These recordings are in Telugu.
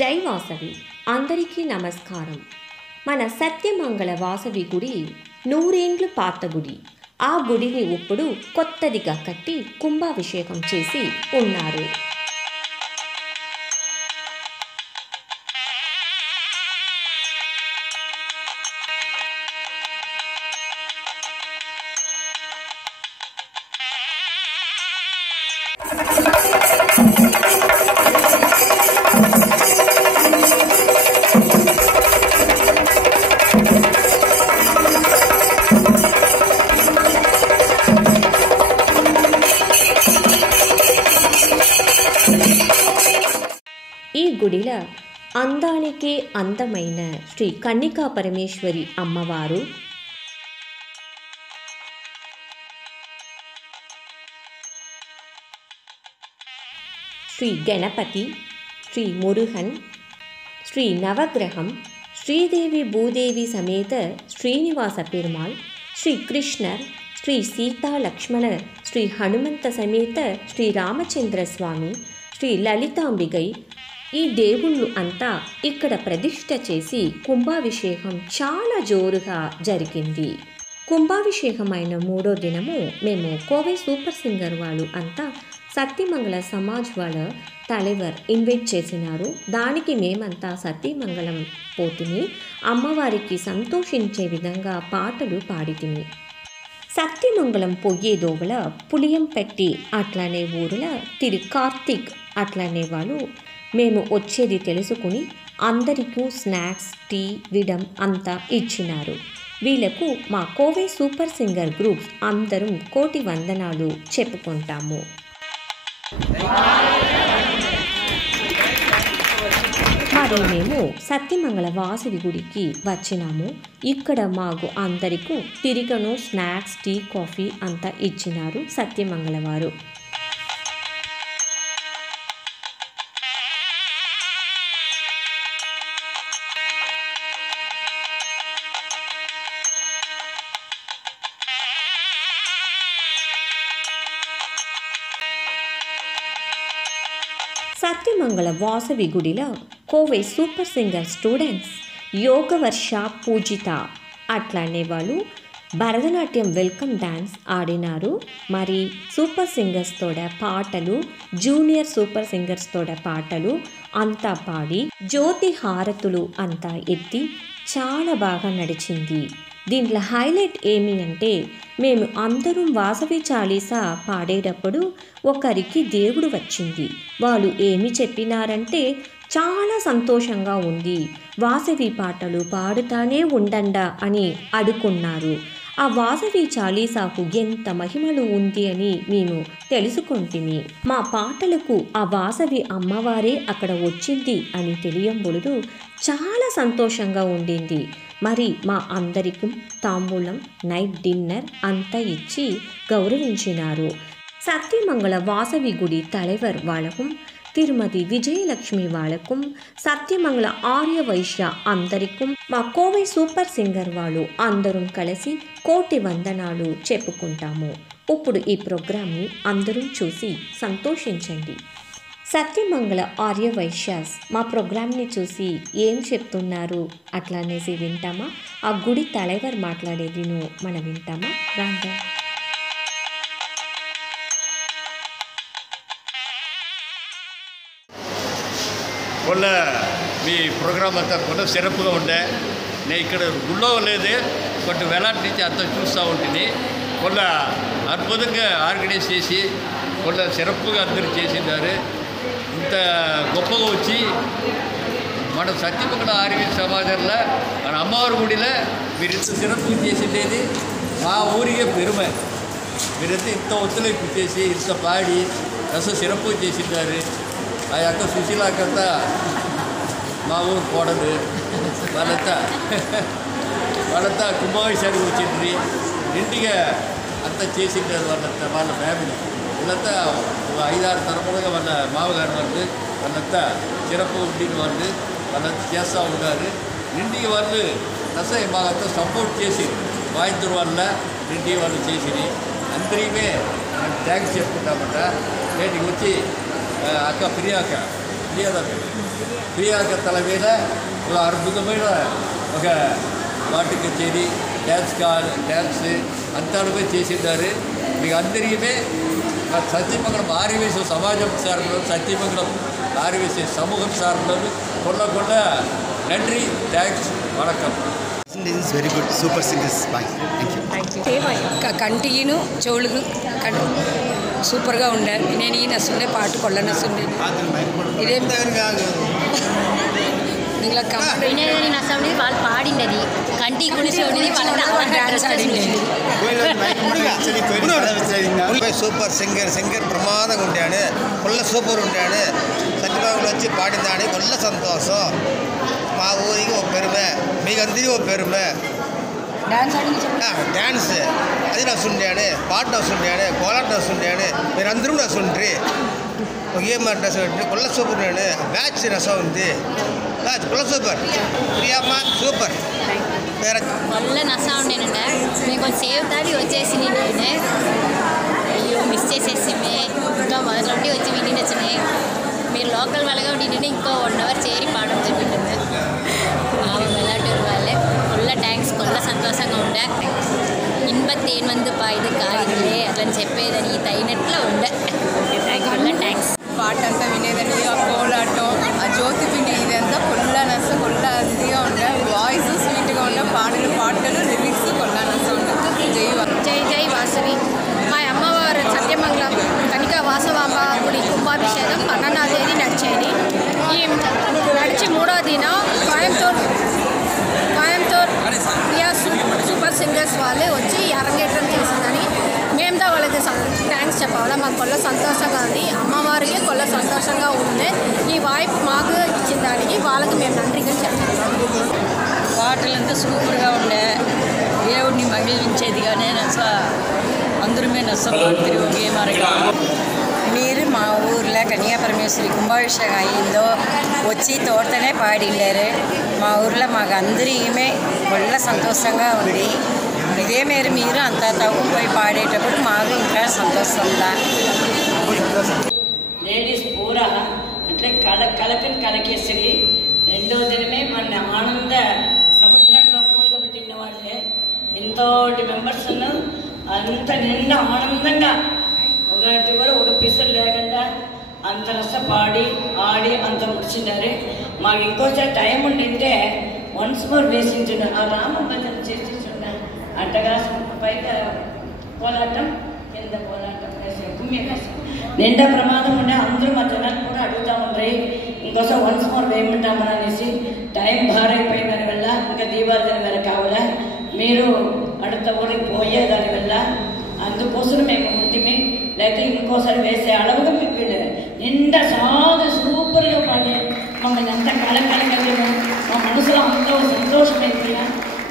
జై వాసవి అందరికీ నమస్కారం. మన సత్యమంగళ వాసవి గుడి 100 ఏండ్లు పాత గుడి. ఆ గుడిని ఇప్పుడు కొత్తదిగా కట్టి కుంభాభిషేకం చేసి ఉన్నారు. ఈ గుడిలో అందానికి అందమైన శ్రీ కన్నికా పరమేశ్వరి అమ్మవారు, శ్రీ గణపతి, శ్రీ మురుగన్, శ్రీ నవగ్రహం, శ్రీదేవి భూదేవి సమేత శ్రీనివాస పెరుమాళ్, శ్రీ కృష్ణర్, శ్రీ సీతా లక్ష్మణ, శ్రీ హనుమంత సమేత శ్రీ రామచంద్ర స్వామి, శ్రీ లలితాంబిగై, ఈ దేవుళ్ళు అంతా ఇక్కడ ప్రతిష్ఠ చేసి కుంభాభిషేకం చాలా జోరుగా జరిగింది. కుంభాభిషేకమైన 3వ దినము మేము కోవై సూపర్ సింగర్ వాళ్ళు అంతా సత్యమంగళ సమాజ్ వాళ్ళ తలవర్ ఇన్వైట్ చేసినారు. దానికి మేమంతా సత్యమంగళం పోతిని, అమ్మవారికి సంతోషించే విధంగా పాటలు పాడితిని. సత్యమంగళం పోయే దోవల పులియంపెట్టి అట్లనే ఊరుల తిరు కార్తీక్ అట్లనే వాళ్ళు మేము వచ్చేది తెలుసుకుని అందరికీ స్నాక్స్, టీ, విడం అంతా ఇచ్చినారు. వీళ్ళకు మా కోవై సూపర్ సింగర్ గ్రూప్స్ అందరం కోటి వందనాలు చెప్పుకుంటాము. మరి మేము సత్యమంగళ వాసవి గుడికి వచ్చినాము. ఇక్కడ మాకు అందరికీ తిరిగను స్నాక్స్, టీ, కాఫీ అంతా ఇచ్చినారు సత్యమంగళ వారు. సత్యమంగళ వాసవి గుడిలో కోవై సూపర్ సింగర్ స్టూడెంట్స్ యోగ వర్ష పూజిత అట్లానే వాళ్ళు భరతనాట్యం వెల్కమ్ డ్యాన్స్ ఆడినారు. మరి సూపర్ సింగర్స్ తోడ పాటలు, జూనియర్ సూపర్ సింగర్స్ తోడ పాటలు అంతా పాడి జ్యోతి హారతులు అంతా ఎత్తి చాలా బాగా నడిచింది. దీంట్లో హైలైట్ ఏమి అంటే మేము అందరం వాసవి చాలీసా పాడేటప్పుడు ఒకరికి దేవుడు వచ్చింది. వాళ్ళు ఏమి చెప్పినారంటే చాలా సంతోషంగా ఉంది, వాసవి పాటలు పాడుతానే ఉండండా అని అడుకున్నారు. ఆ వాసవి చాలీసాకు ఎంత మహిమలు ఉంది అని మేము తెలుసుకుంటుని. మా పాటలకు ఆ వాసవి అమ్మవారే అక్కడ వచ్చింది అని తెలియంబొழுదు చాలా సంతోషంగా ఉండింది. మరి మా అందరికీ తాంబూలం, నైట్ డిన్నర్ అంతా ఇచ్చి గౌరవించినారు. సత్యమంగళ వాసవి గుడి తలవర్ వాళ్ళకు, తిరుమతి విజయలక్ష్మి వాళ్ళకు, సత్యమంగళ ఆర్య వైశ్య అందరికీ మా కోవై సూపర్ సింగర్ వాళ్ళు అందరం కలిసి కోటి వందనాలు చెప్పుకుంటాము. ఇప్పుడు ఈ ప్రోగ్రామ్ని అందరూ చూసి సంతోషించండి. సత్యమంగళ ఆర్య వైశ్యాస్ మా ప్రోగ్రామ్ని చూసి ఏం చెప్తున్నారు అట్లానేసి వింటామా? ఆ గుడి తలవర్ మాట్లాడేది మనం వింటామా? రాండా. కొల్ల మీ ప్రోగ్రామ్ అంతా కొల్ల సిరప్గా ఉండే. నేను ఇక్కడ గుళ్ళో లేదే కొన్ని వేలాటి నుంచి అంతా చూస్తూ ఉంటుంది. కొల్ల అద్భుతంగా ఆర్గనైజ్ చేసి కొల్ల సిరప్గా అందరూ చేసినారు. ఇంత గొప్పగా వచ్చి మన సత్యమంగళ ఆర్య సమాజంలో మన అమ్మవారి గుడిలో మీరు ఇంత సిరప్గా చేసిండేది మా ఊరికే పెరుమ. మీరంతా ఇంత ఒత్తులైపు చేసి ఇంత పాడి రస సిరప్గా చేసినారు. ఆ యొక్క సుశీలాకంతా మా ఊరు కోడలు వాళ్ళంతా కుంభాభిషేకానికి వచ్చిండ్రి. ఇంటిగా అంతా చేసింటారు వాళ్ళంతా, వాళ్ళ ఫ్యామిలీ వీళ్ళంతా 5-6 తరపులుగా వాళ్ళ మామగారు వాళ్ళంతా చిరపు ఉండిన వాళ్ళంతా చేస్తూ ఉంటారు. ఇంటికి వాళ్ళు రసాయి మాకంతా సపోర్ట్ చేసి వాయిద్యుల వల్ల ఇంటికి వాళ్ళు చేసి అందరికీ థ్యాంక్స్ చెప్పుకుంటామట. నేటికి వచ్చి అక్క ప్రియాక ప్రియాంక తల మీద ఒక అద్భుతమైన ఒక పాట కచేరీ డ్యాన్స్ అంతా చేసినారు. మీకు అందరికీ సత్యమంగళం ఆర్యవేశ సమాజం సార్లు సత్యమంగళం ఆర్యవేశ సమూహం సార్లు కొల్ల నன்றి, థ్యాంక్స్, వణకం. This is very good. Super singers. Bye. Thank you. కంటిను చెవులకు సూపర్గా ఉండే నేను ఈ నస్తుండే పాట కొల్ల నస్తుండే ఇదేం ఇలా వినేదని నష్టం వాళ్ళు పాడిండేది కంటి కుడిసి ఉండేది వాళ్ళ డాన్స్ ఆడిండేది. సూపర్ సింగర్ ప్రమాదంగా ఉంటాడు, కొల్ల సూపర్ ఉంటాడు. సత్యబాబులు వచ్చి పాడిందాడు, కొల్ల సంతోషం. మా ఊరికి ఒక పెరుమే, మీకందరికీ ఒక పెరుమే. డ్యాన్స్ అది నస్తుంటాడు, పాట నస్తుంటాడు, కోలాట నస్తుంటాడు. మీరందరూ నస్తుండ్రి ఒకే మాట నష్టం. కొల్ల సూపర్ ఉన్నాడు, బ్యాచ్ రసం ఉంది. బ్యాచ్ కొల్ల సూపర్, ప్రియమ్మ సూపర్. కొల్ల నష్టం ఉండేనండి. మేము కొంచెం సేవ్ తాడి వచ్చేసి నేను అయ్యో మిస్ చేసేసి ఇంకా మొదటి నుండి వచ్చి విని నచ్చినాయి. మీరు లోకల్ వాళ్ళగా ఉండి ఇంకో 1 hour చేరి పాడడం జరిగింది. விளையாட்டு వాళ్ళే కొల్ల థ్యాంక్స్. కొల్ల సంతోషంగా ఉండే ఇన్పత్తేను మంది ఇది కాగిలే అట్లని చెప్పేదని తగినట్లు ఉండే. కొల్ల థ్యాంక్స్. పాట అంతా వినేదండి, ఆ కోలాటం, ఆ జ్యోతి పిండి ఇదంతా కొల్ల నస కొల్ల అదిగా ఉండే. వాయిస్ స్వీట్గా ఉండే, పాటలు లిరిక్స్ కొల్ల నస ఉండే. జై జై వాసవి. మా అమ్మవారు సత్యమంగళం కనిక వాసవాంబ గుడి కుంభాభిషేకం 12వ తేదీ నడిచేది. ఈ నడిచి 3వ దినం కోయంబత్తూర్ ప్రియా సూపర్ సింగర్స్ వాళ్ళే వచ్చి అరంగేట్రం చేసిందని మేము దా వాళ్ళకి థ్యాంక్స్ చెప్పాలి. మాకు కొల్ల సంతోషంగా ఉంది, అమ్మవారికి కొల్ల సంతోషంగా ఉంది. ఈ వాయిస్ మాకు ఇచ్చిన దానికి వాళ్ళకి మేము నండ్రిగా చెప్తున్నాం. పాటలంతా సూపర్గా ఉండే, దేవుడిని మగిలించేదిగానే అందరమే నష్టపోతుంది. ఒకే మరగా మీరు మా ఊర్లో కన్యాపరమేశ్వరి కుంభాభిషేకం అయ్యిందో వచ్చి తోటనే పాడిండారు. మా ఊర్లో మాకు అందరికీ కొల్ల సంతోషంగా ఉంది. ఇదే మీరు అంత తవ్వు పోయి పాడేటప్పుడు మాకు ఇంకా సంతోషంగా. లేడీస్ పూరా అంటే కలకని కలకేసరి 2వ దినమే మన ఆనంద సముద్రంలో మూలుగా పెట్టిన వాళ్ళే ఎంతోటి మెంబర్స్ ఉన్నారు. అంత నిండా ఆనందంగా ఒకటి కూడా ఒక పిసరు లేకుండా అంత పాడి ఆడి అంత ముడిచినారు. మాకు ఇంకోసారి టైం ఉండింటే వన్స్ మోర్ వేసించున్నారు. ఆ రామ భజన చేసేస్తున్నారు. అట్టగా పైగా పోలాటం కింద పోలాటం వేసే కుమ్మి వేసాం. నిండా ప్రమాదం ఉండే అందరూ మా జనాలు కూడా అడుగుతూ ఉంటాయి ఇంకోసారి వన్స్ మోర్ వేయమంటామని అనేసి. టైం భారైపోయిన దానివల్ల ఇంకా దీపావళి వేరే కావాలా మీరు అడుగుత ఊరికి పోయే దానివల్ల అందుకోసం మేము ఉంటిమి. లేకపోతే ఇంకోసారి వేసే అడవుగా మీకు వెళ్ళారు. నిండా చాలా సూపర్గా పాడే మమ్మల్ని ఎంత కళకళగలిగిన మా మనసులో అంత సంతోషమైపోయినా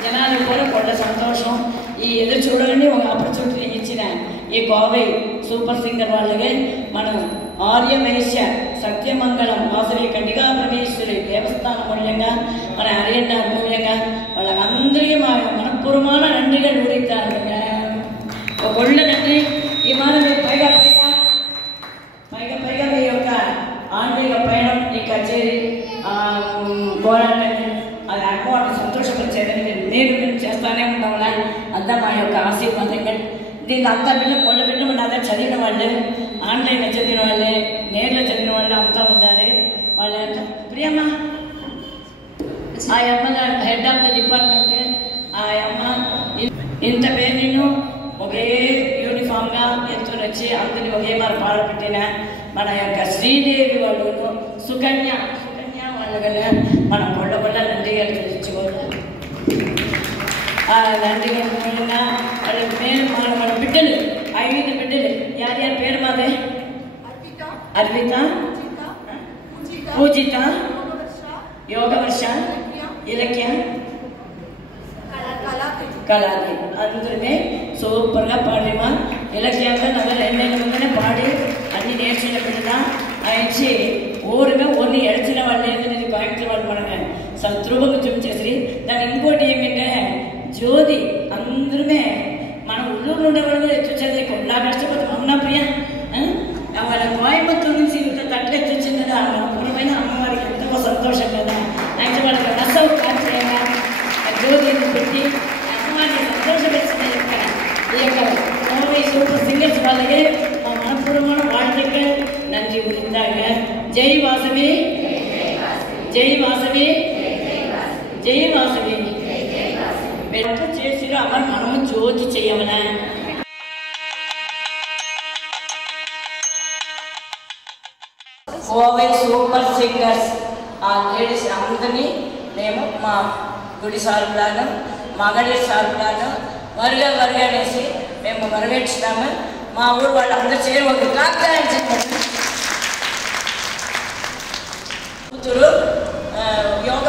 జనాలు కూడా కొంత సంతోషం. ఈ ఎదురు చూడాలని ఒక ఆపర్చునిటీ ఇచ్చిన ఈ కోవై సూపర్ సింగర్ వాళ్ళకి మనం ఆర్యవైశ్య సత్యమంగళం ఆశ్రయ కన్నికా పరమేశ్వరి దేవస్థానం మూల్యంగా మన అరియన్న మూల్యంగా వాళ్ళందరికీ మా మనపూర్వమైన నండిగా ఊరిస్తారు. ఒక ఒళ్ళ నండి ఈ మాట మీరు పైగా మీ యొక్క ఆంధ్రిక పయనం ఈ కచేరీ పోరాటాన్ని అది అమ్మవారిని సంతోషపరిచేదని మేము చేస్తానే ఉంటామన్నా. అంతా మా యొక్క ఆశీర్వాదంగా దీనికి అంతా కొళ్ళ బిడ్డ అంతా చదివిన వాళ్ళే, ఆన్లైన్లో చదివిన వాళ్ళే, నేరులో చదివిన వాళ్ళే అంతా ఉండాలి. వాళ్ళంతా ప్రియమ్మ ఆ అమ్మ హెడ్ ఆఫ్ ద డిపార్ట్మెంట్. ఆ అమ్మ ఇంత పేరు నేను ఒకే యూనిఫామ్గా ఎత్తుని వచ్చి అందరినీ ఒకే మరి పాడపెట్టిన మన యొక్క శ్రీదేవి వాళ్ళు సుకన్య వాళ్ళ కన్నా మనం కొళ్ళ నందిగా తెలుసుకోవాలి. ఆ నందిగా వాళ్ళ పేరు మన బిడ్డలు 5 బిడ్డలు యారు పేరు మాదే అర్విత, పూజిత, యోగవర్ష, ఇలక్య, కళాది అందరినీ సూపర్గా పాడిమా. ఇలక్యంగా నగర 2 మందినే పాడి అన్ని నేర్చిన బిడ్డ అయించి ఊరుగా ఒన్ని ఎడిచిన వాళ్ళు ఏంటనేది కోయంబత్తూరు వాళ్ళు మనకి శత్రువుకు చూపించేసి. దాని ఇంకోటి ఏమిటంటే జ్యోతి అందరమే మన ఊళ్ళో ఉండేవాళ్ళు చూసేది కొండా కష్టపడుతుంది. అవునా ప్రియ? వాళ్ళ కోయంబత్తూరు నుంచి ఇంత తట్లు ఎత్తిచ్చింది మన పూర్వమైన అమ్మవారికి ఎంత ரொம்ப சந்தோஷம் కదా యాక్చువల్ వాళ్ళకి రసం కాచేయగా జ్యోతిని పెట్టి రసమాన్ని సంతోషపరిచిన ఈ యొక్క கோவை சூப்பர் சிங்கர்ஸ் వాళ్ళకి మా మనపూర్వమైన வாழ்த்துக்கள் நன்றி உரித்தாங்க. ஜெய் வாசவி, ஜெய் வாசவி, జై వాసవి. వెంట చేసిరు అమర్ మనము జ్యోతి చేయమన. కోవై సూపర్ సింగర్స్ ఆ లేడీస్ అందరినీ మేము మా గుడి సార్పులాగా మగడి సార్పులాగా వరుగా వరుగా అనేసి మేము వరవేస్తున్నాము. మా ఊరు వాళ్ళందరూ చేరి ఒక కూతురు యోగ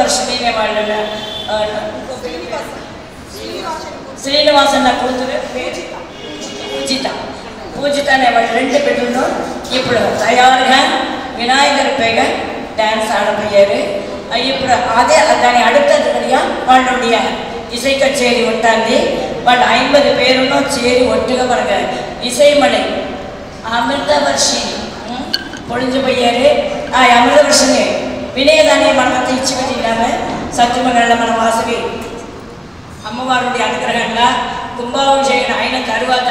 వర్షిని అనే వాళ్ళ శ్రీనివాసన్న కూతురు పూజిత అనే వాళ్ళు 2 బిడ్డలు ఇప్పుడు తయారుగా వినాయకుడి పైగా డ్యాన్స్ ఆడపోయారు. ఇప్పుడు అదే దాని அடுத்ததுగా వాళ్ళుடைய இசை கச்சேரி ఉంటుంది. వాళ్ళు 50 பேருன்னு చేరి ఒట్టుగా మనకు ఇసైమణి అమృతవర్షిని పొడిచిపోయారు. ఆ అమృతవర్షిని వినేదాన్ని మనమంతా ఇచ్చిపెట్టినాము. సత్యమగళ్ళ మన వాసవి అమ్మవారి అనుగ్రహంగా కుంభాభిషేకం అయిన తర్వాత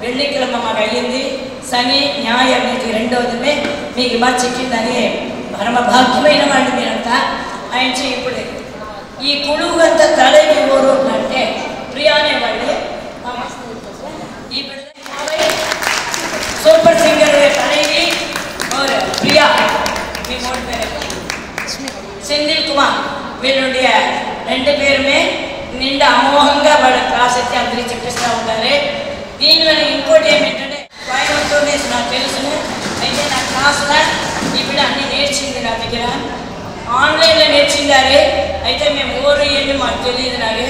వెள்ளிకిழமை మాకు అయ్యింది. శని న్యాయం నీతి 2వది మీకు మా చిక్కిందని పరమ భాగ్యమైన వాళ్ళు మీరంతా. ఆయన ఇప్పుడు ఈ కుడుగంతా తలకి ఊరు అంటే ప్రియా అనేవాళ్ళు ఈ సూపర్ సింగర్ తలకి ప్రియా మీ 3 பேர் செந்தில் குமார் వీళ్ళుடைய 2 பேருமே నిండా అమోఘంగా వాళ్ళ క్లాస్ అయితే అందరికీ చెప్పిస్తూ ఉంటారు. దీనివల్ల ఇంకోటి ఏమిటంటే కోయంబత్తూరు నాకు తెలుసును. అయితే నా క్లాసులో ఇప్పుడు అన్నీ నేర్చింది నా దగ్గర ఆన్లైన్లో నేర్చిందారే. అయితే మేము ఊరు ఏంటి మాకు తెలియదు. నాగే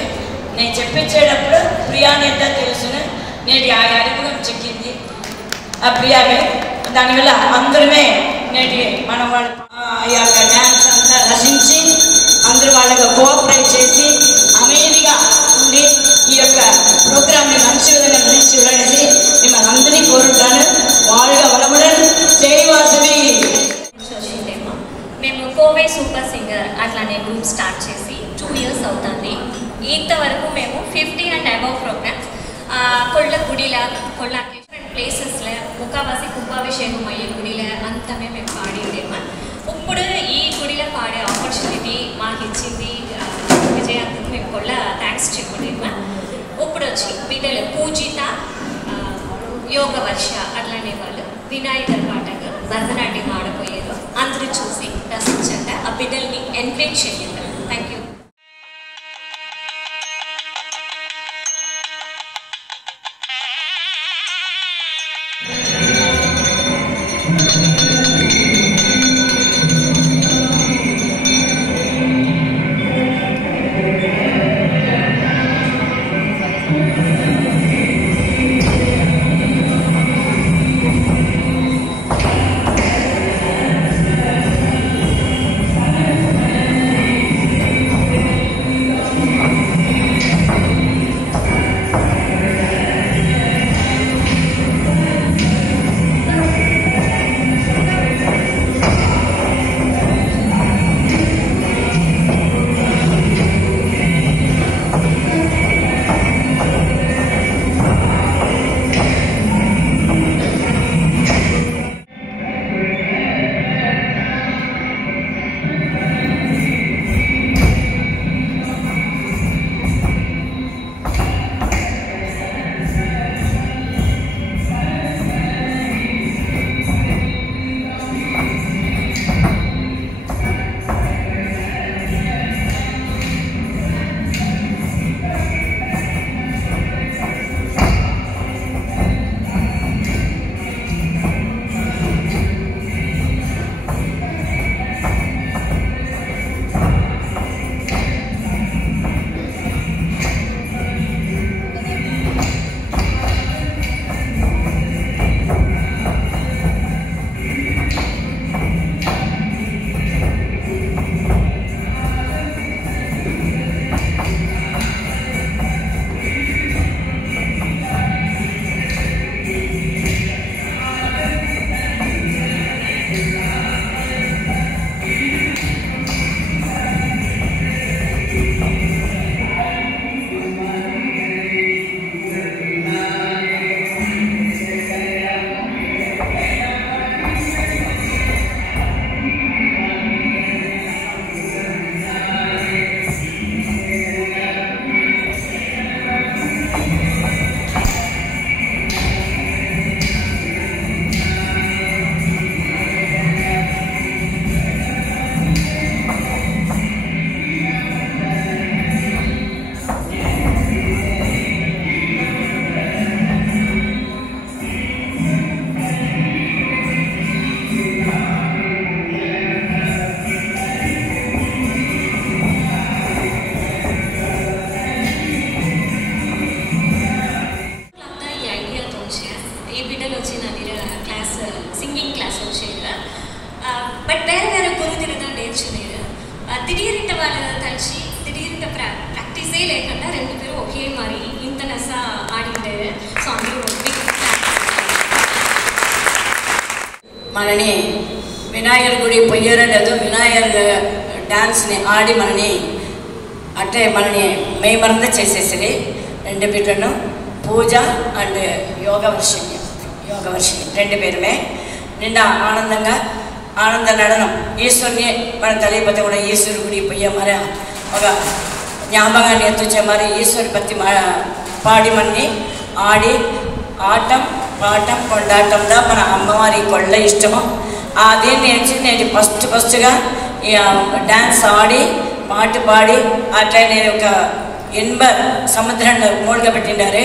నేను చెప్పించేటప్పుడు ప్రియాని ఎంత తెలుసును. నేటి ఆ అనుభవం చిక్కింది ఆ ప్రియాగే. దానివల్ల అందరమే నేటి మనం వాళ్ళ ఆ యొక్క డ్యాన్స్ అంతా రచించి అందరూ వాళ్ళగా కోఆపరేట్ చేసి అమేదిగా ఉండి ఈ యొక్క ప్రోగ్రామ్ని మంచి విధంగా నడిచి వెళ్ళనేసి మిమ్మల్ని అందరినీ కోరుతాను. వాళ్ళగా వలబడను. జై వాసవి. మేము కోవై సూపర్ సింగర్ అట్లానే గ్రూప్ స్టార్ట్ చేసి 2 years అవుతుంది. ఇంతవరకు మేము 50 and above ప్రోగ్రామ్స్ కొళ్ళ గుడిలా కొళ్ళ డిఫరెంట్ ప్లేసెస్లో ముఖావాసి కుంభాభిషేకం అయ్యే గుడిలో అంతా మేము పాడిందేమా. ఇప్పుడు ఈ గుడిలో పాడే ఆపర్చునిటీ మాకు ఇచ్చింది విజయాంతకు మేము కొళ్ళ థ్యాంక్స్ చెప్పుడేమా. ఇప్పుడు వచ్చి బిడ్డలు పూజిత, యోగ వర్ష అట్లానే వాళ్ళు వినాయకుడి పాటగా భరతనాట్యం ఆడపోయారు. అందరూ చూసి రసించండి. ఆ బిడ్డల్ని ఎంకరేజ్ చేయండి. Thank you. திடீர்னு వాళ్ళు కలిసి திடீர்னு ప్రాక్టీసే లేకుండా రెండు పేరు ఒకే మరి ఇంత నస ఆడిండే సో అందరూ మనని వినాయకుడి గుడి పోయారో లేదో వినాయక డాన్స్ని ఆడి మనని అంటే మనని మేమరంద చేసేసి రెండు బిడ్డను పూజ అండ్ యోగవర్షిణి రెండు పేరుమే నిన్న ఆనంద నడనం ఈశ్వరుని మనం తెలియకపోతే కూడా ఈశ్వరు గుడి పోయే మరి ఒక జ్ఞాపకాన్ని ఎత్తుచ్చే మరి ఈశ్వరి పత్తి పాడి మనని ఆడి ఆటం పాటం కొండాటందా మన అమ్మవారి కొళ్ళ ఇష్టము అదే నేను ఫస్ట్గా డ్యాన్స్ ఆడి పాట పాడి అట్లా నేను ఒక సముద్రంలో మూడుగా పెట్టిండారు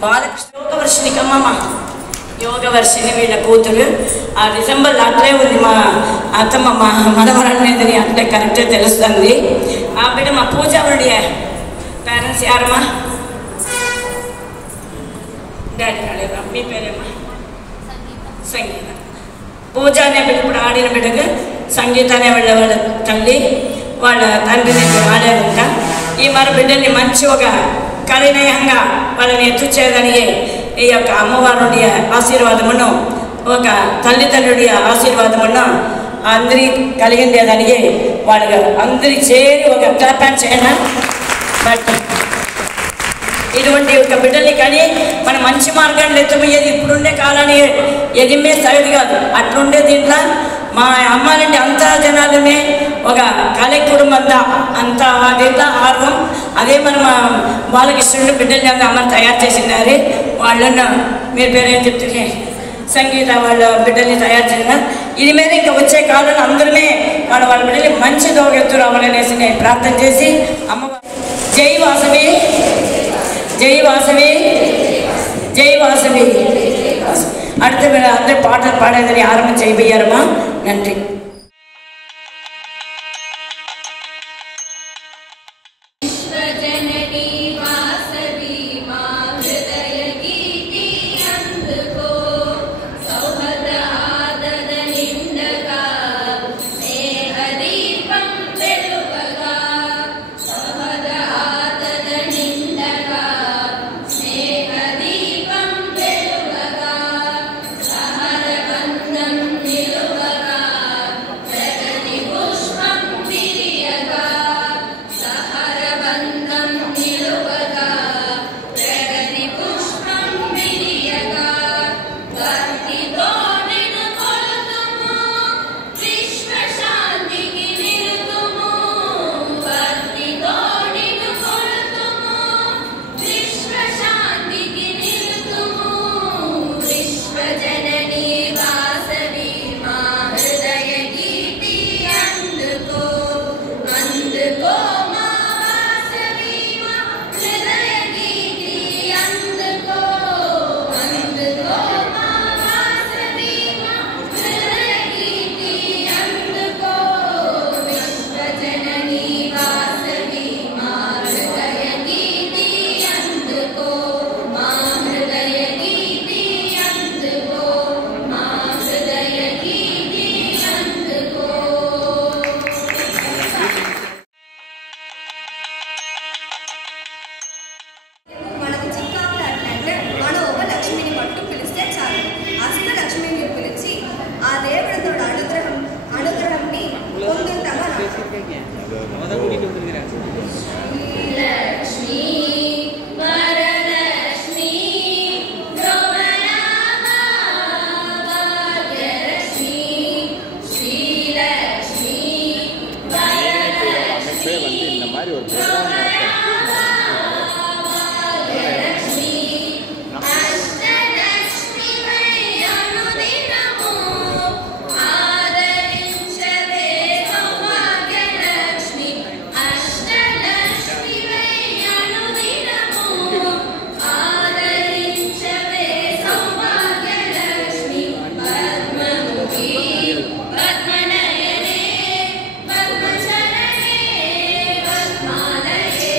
బాలకృష్ణ యోగవర్షిని కమ్మమ్మ యోగవర్షిని వీళ్ళ కూతురు ఆ డిసెంబర్లో అట్లే ఉంది మా అత్తమ్మ మా మనవరనేది అట్లే కరెక్ట్గా తెలుస్తుంది ఆ బిడ్డ మా పూజావుడి పేరెంట్స్ యారమ్మా డాడీ అడేరా మీ పేరేమ్మా సంగీత పూజ అనే బిడ్డ ఇప్పుడు ఆడిన బిడ్డకు సంగీత అనే వాళ్ళ తల్లి వాళ్ళ తండ్రిని ఆడారంట ఈ మన బిడ్డల్ని మంచి ఒక కరినయంగా వాళ్ళని ఎత్తుచేదని ఈ యొక్క అమ్మవారి ఆశీర్వాదమును ఒక తల్లిదండ్రుడి ఆశీర్వాదమును అందరి కలిగిందేదని వాళ్ళు అందరి చేరి ఒక క్లాప్ అండ్ చేయన ఇటువంటి ఒక బిడ్డల్ని కానీ మన మంచి మార్గాన్ని ఎత్తుపోయేది ఇప్పుడుండే కాలాన్ని ఎదిమే సైడ్ కాదు అట్లుండే దీంట్లో మా అమ్మాలంటే అంతా జనాలనే ఒక కళ కుటుంబం అంతా దీంట్లో ఆర్వం అదే మన బాలకృష్ణుడు బిడ్డల్ని అంతా అమ్మ తయారు చేసినారు వాళ్ళను మీరు పేరేం చెప్తే సంగీత వాళ్ళ బిడ్డల్ని తయారు చేసిన ఇది మీద ఇంకా వచ్చే కాలంలో అందరమే వాళ్ళ బిడ్డల్ని మంచి దోగెత్తు రావాలనేసి నేను ప్రార్థన చేసి అమ్మవారు జై వాసవి జై వాసవి జై వాసవి அடுத்த అందరూ పాటలు పాడేదని ఆరంభం చేయబోయారమ్మా நன்றி Bye.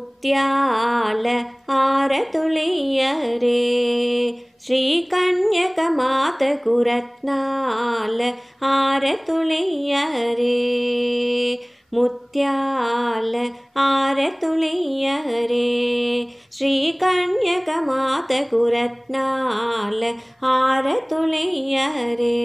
ముత్యాల హారతులియ్యరే శ్రీ కన్యక మాతకు రత్నాల హారతులియ్యరే ముత్యాల హారతులియ్యరే శ్రీ కన్యక మాతకు రత్నాల హారతులియ్యరే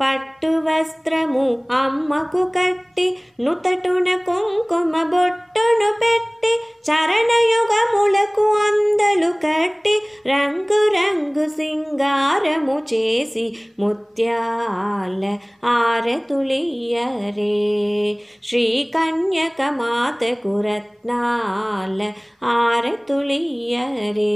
పట్టు వస్త్రము అమ్మకు కట్టి నుతటున కుంకుమ బొట్టును పెట్టి చరణయుగములకు అందలు కట్టి రంగు రంగు సింగారము చేసి ముత్యాల హారతులియ్యరే శ్రీ కన్యక మాతకు రత్నాల హారతులియ్యరే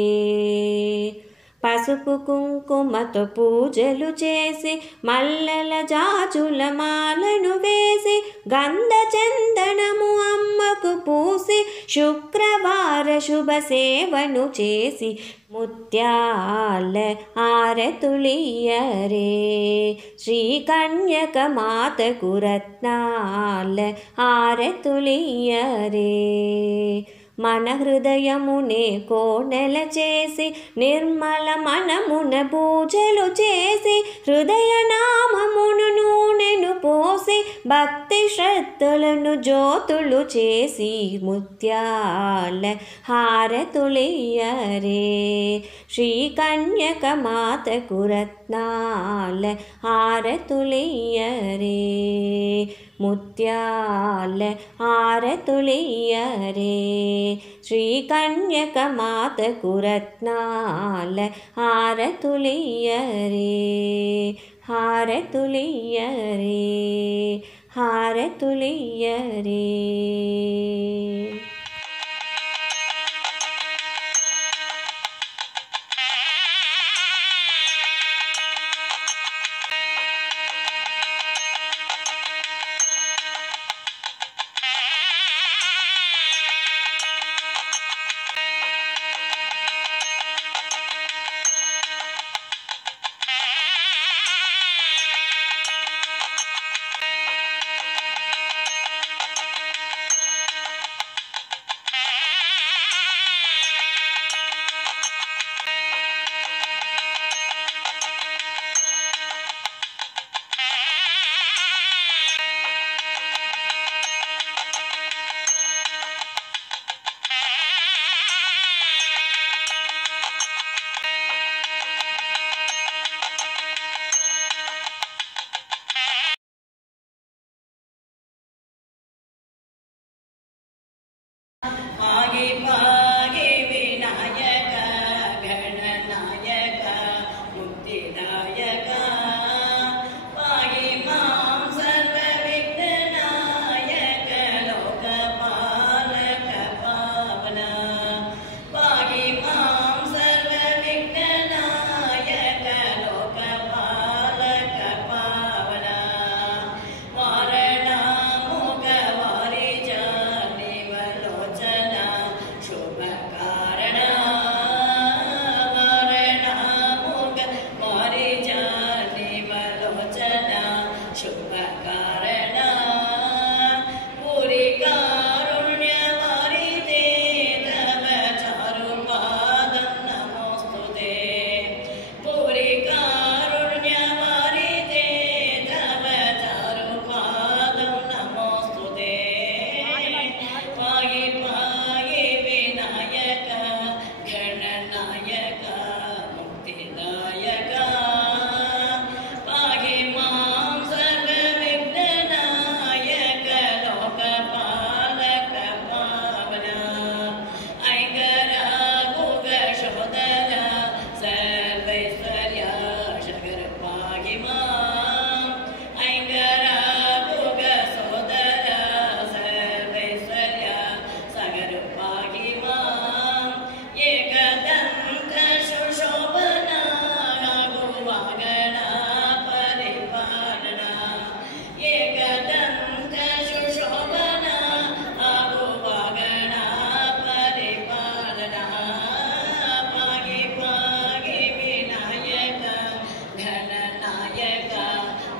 పసుపు కుంకుమతో పూజలు చేసి మల్లెల జాజుల మాలను వేసి గంధ చందనము అమ్మకు పూసి శుక్రవార శుభ సేవను చేసి ముత్యాల హారతులియ్యరే శ్రీ కన్యక మాతకు రత్నాల హారతులియ్యరే మన హృదయమునే కోనెల చేసి నిర్మల మనమున పూజలు చేసి హృదయ నామమును నూనెను పోసి భక్తి శ్రద్ధలను జ్యోతులు చేసి ముత్యాల హారతులియ్యరే శ్రీ కన్యక మాతకు రత్నాల హారతులియ్యరే ముత్యాల హారతులియ్యరే శ్రీ కన్యక మాతకు రత్నాల హారతులియ్యరే హారతులియ్యరే హారతులియ్యరే.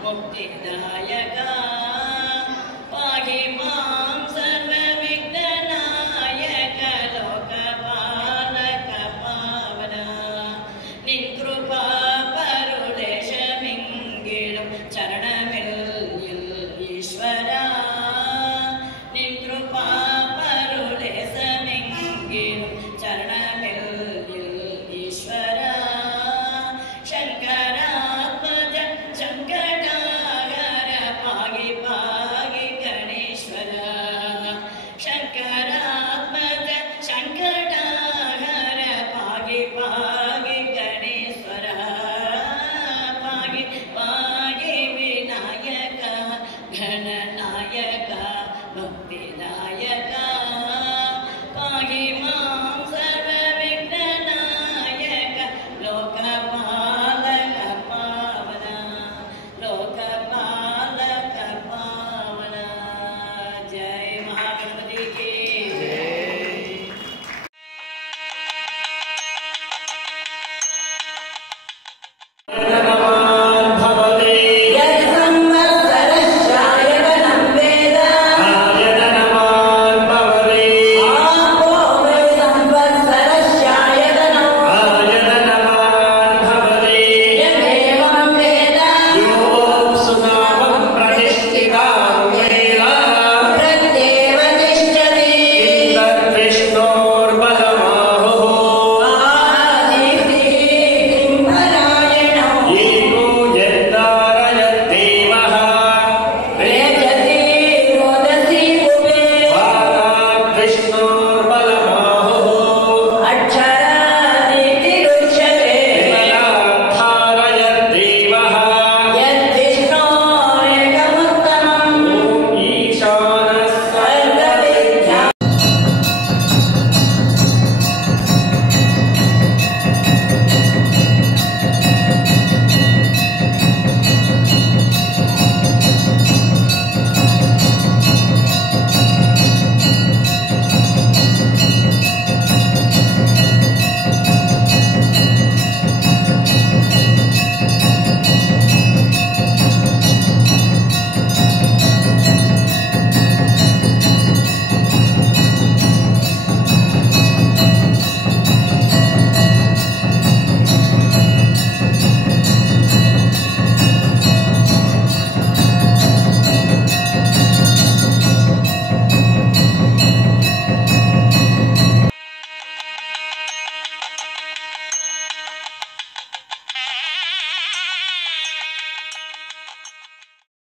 ముక్తిదాయక